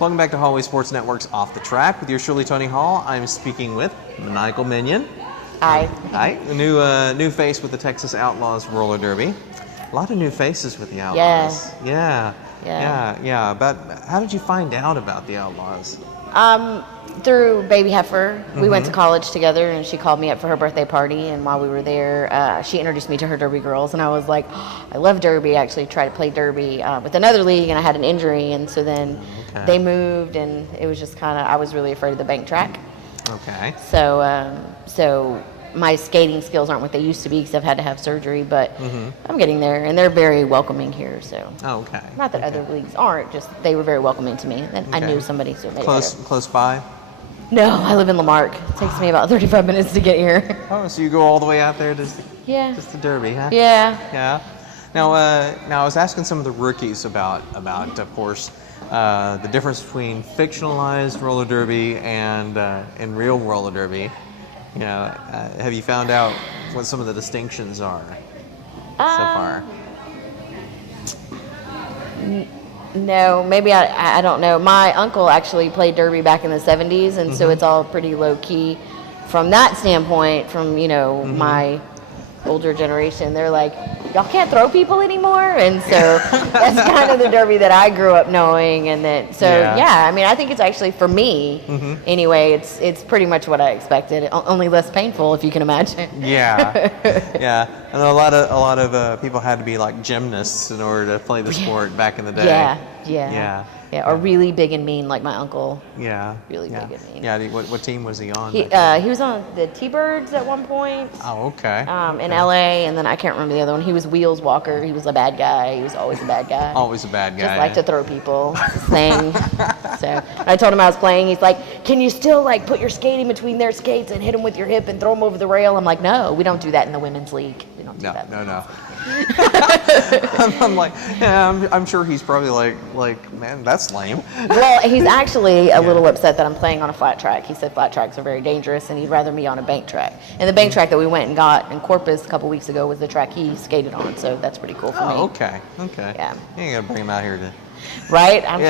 Welcome back to Hallway Sports Network's Off the Track with your Shirley Tony Hall. I'm speaking with Maniacal Minion. Hi. Hi. A new face with the Texas Outlaws roller derby. A lot of new faces with the Outlaws. Yeah. But how did you find out about the Outlaws? Through Baby Heifer. We went to college together, and she called me up for her birthday party, and while we were there, she introduced me to her derby girls, and I was like, oh, I love derby. I actually tried to play derby with another league, and I had an injury, and so then they moved, and it was just kind of, I was really afraid of the bank track. Okay. So my skating skills aren't what they used to be because I've had to have surgery, but I'm getting there, and they're very welcoming here. So, not that other leagues aren't, just they were very welcoming to me, and I knew somebody, so it made it better. Close by? No, I live in Lamarck. It takes me about 35 minutes to get here. Oh, so you go all the way out there just the derby, huh? Yeah. Now I was asking some of the rookies about of course, the difference between fictionalized roller derby and real roller derby. You know, have you found out what some of the distinctions are so far? No, maybe I don't know. My uncle actually played derby back in the 70s, and so it's all pretty low key. From that standpoint, from my older generation, they're like, y'all can't throw people anymore, and so that's kind of the derby that I grew up knowing. And then I mean, I think it's actually, for me anyway, it's pretty much what I expected, only less painful, if you can imagine. Yeah. And a lot of people had to be like gymnasts in order to play the sport back in the day. Yeah, or really big and mean, like my uncle. Really big and mean. Yeah, what team was he on? He was on the T-Birds at one point. Oh, okay. In LA, and then I can't remember the other one. He was Wheels Walker. He was a bad guy. He was always a bad guy. Always a bad guy. Just like to throw people. It's his thing. So I told him I was playing. He's like, can you still like put your skate in between their skates and hit them with your hip and throw them over the rail? I'm like, no, we don't do that in the women's league. We don't do that. No. I'm like, I'm sure he's probably like, man, that's lame. Well, he's actually a little upset that I'm playing on a flat track. He said flat tracks are very dangerous, and he'd rather me on a bank track. And the bank track that we went and got in Corpus a couple weeks ago was the track he skated on, so that's pretty cool for me. Okay. Yeah. You gotta bring him out here to. Right? I'm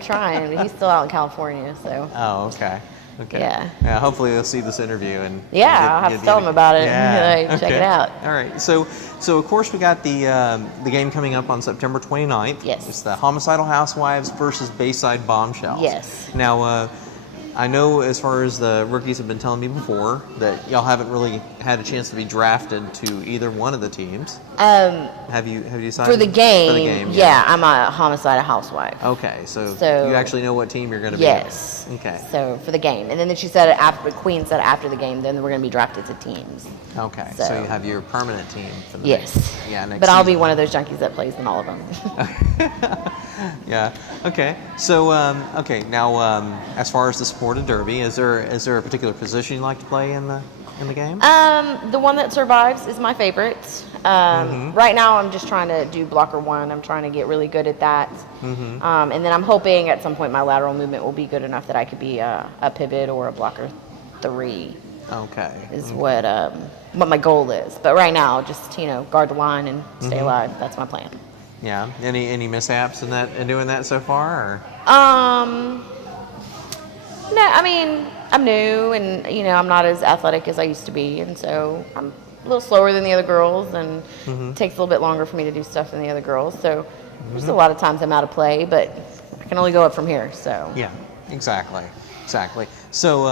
trying. But he's still out in California, so. Oh, okay. Yeah. Hopefully they'll see this interview and. I'll have to tell them about it. Yeah. Check it out. All right. So of course we got the game coming up on September 29th. Yes. It's the Homicidal Housewives versus Bayside Bombshells. Yes. Now, I know as far as the rookies have been telling me before that y'all haven't really had a chance to be drafted to either one of the teams. Have you decided? For the game, yeah. I'm a Homicidal Housewife. Okay, so you actually know what team you're going to be. Yes. Okay. So for the game, and then she said Queen said after the game, then we're going to be drafted to teams. Okay. So you have your permanent team for the next But season. I'll be one of those junkies that plays in all of them. Yeah. Okay. So now as far as the sport of derby, is there a particular position you like to play in the game? The one that survives is my favorite. Right now, I'm just trying to do blocker one. I'm trying to get really good at that. And then I'm hoping at some point my lateral movement will be good enough that I could be a pivot or a blocker 3. Okay. Is what my goal is. But right now, just guard the line and stay alive. That's my plan. Yeah. Any mishaps in doing that so far? Or? No. I mean, I'm new, and I'm not as athletic as I used to be, and so I'm a little slower than the other girls, and it takes a little bit longer for me to do stuff than the other girls. So there's a lot of times I'm out of play, but I can only go up from here. So yeah, exactly. So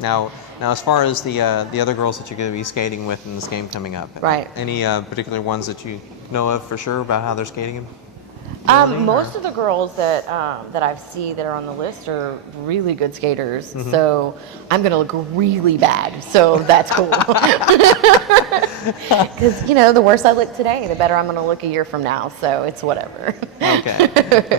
now as far as the other girls that you're going to be skating with in this game coming up, right? Any particular ones that you know of for sure about how they're skating? Most of the girls that I see that are on the list are really good skaters. So I'm going to look really bad. So that's cool. Because, the worse I look today, the better I'm going to look a year from now. So it's whatever. Okay.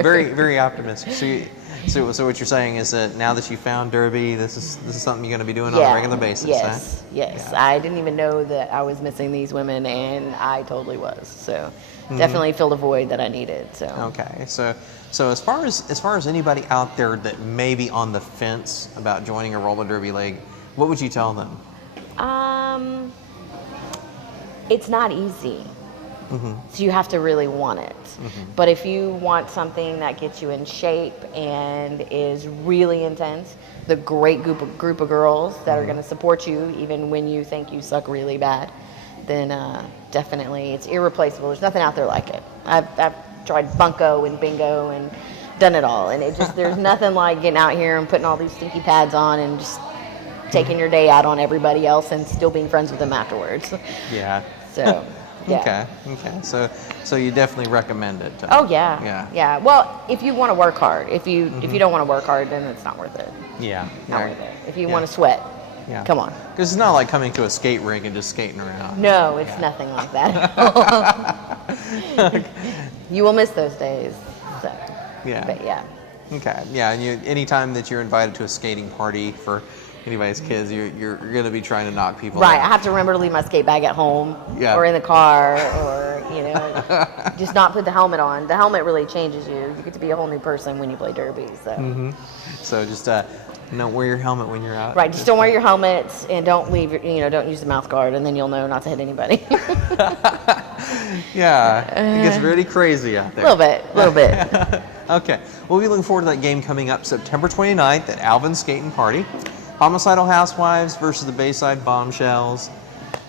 Very, very optimistic. So what you're saying is that now that you found derby, this is something you're going to be doing on a regular basis, yes, huh? Yes. Yeah. I didn't even know that I was missing these women, and I totally was. So definitely filled a void that I needed. So okay. So as far as anybody out there that may be on the fence about joining a roller derby league, what would you tell them? It's not easy. So you have to really want it. But if you want something that gets you in shape and is really intense, the great group of girls that are going to support you even when you think you suck really bad, then definitely it's irreplaceable. There's nothing out there like it. I've tried bunko and bingo and done it all, and it just there's nothing like getting out here and putting all these stinky pads on and just taking your day out on everybody else and still being friends with them afterwards. Yeah. So. Yeah. Okay. So you definitely recommend it. Oh yeah. Well, if you want to work hard, if you don't want to work hard, then it's not worth it. Yeah. Not worth it. If you want to sweat, come on. Because it's not like coming to a skate rink and just skating around. No, it's nothing like that. You will miss those days. So. Yeah. But yeah. Okay. Yeah, and anytime that you're invited to a skating party for anybody's kids, you're going to be trying to knock people Right. out. I have to remember to leave my skate bag at home or in the car, or just not put the helmet on. The helmet really changes you. You get to be a whole new person when you play derby. So. So just don't wear your helmet when you're out. Right. Just don't wear your helmets and don't leave. Don't use the mouth guard, and then you'll know not to hit anybody. Yeah. It gets really crazy out there. A little bit. Okay. We'll be looking forward to that game coming up September 29th at Alvin's Skating Party. Homicidal Housewives versus the Bayside Bombshells,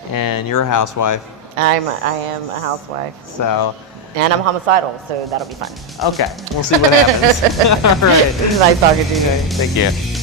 and you're a housewife. I am a housewife. So. And I'm homicidal, so that'll be fun. Okay, we'll see what happens. All right. Nice talking to you. Thank you.